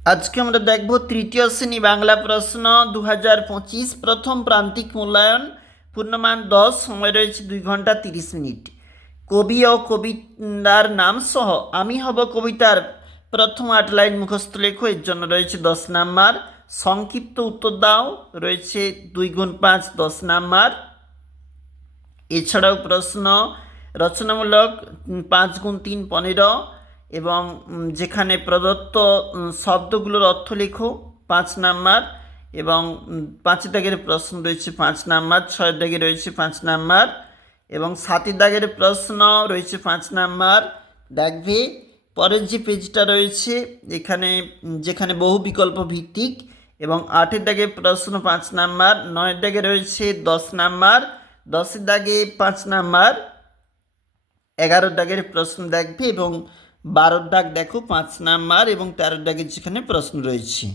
আজকে আমরা দেখব তৃতীয় শ্রেণি বাংলা প্রশ্ন দু হাজার পঁচিশ, প্রথম প্রান্তিক মূল্যায়ন, পূর্ণমান দশ, সময় রয়েছে দুই ঘণ্টা তিরিশ মিনিট। কবি ও কবিতার নাম সহ আমি হব কবিতার প্রথম আট লাইন মুখস্থ লেখো, এর জন্য রয়েছে দশ নাম্বার। সংক্ষিপ্ত উত্তর দাও, রয়েছে দুই গুণ পাঁচ, দশ নাম্বার। এছাড়াও প্রশ্ন রচনামূলক, পাঁচ গুণ তিন, পনেরো। এবং যেখানে প্রদত্ত শব্দগুলোর অর্থ লেখো, পাঁচ নাম্বার, এবং পাঁচ দাগের প্রশ্ন রয়েছে পাঁচ নাম্বার, ছয় দাগে রয়েছে পাঁচ নাম্বার, এবং সাতের দাগের প্রশ্ন রয়েছে পাঁচ নাম্বার। দেখবে পরের যে পেজটা রয়েছে, এখানে যেখানে বহু বিকল্প ভিত্তিক, এবং আটের দাগে প্রশ্ন পাঁচ নাম্বার, নয়ের দাগে রয়েছে দশ নাম্বার, দশের দাগে পাঁচ নাম্বার এগারো দাগের প্রশ্ন দেখবে এবং বারোর দাগ দেখো পাঁচ নাম্বার এবং তেরোর দাগের যেখানে প্রশ্ন রয়েছে।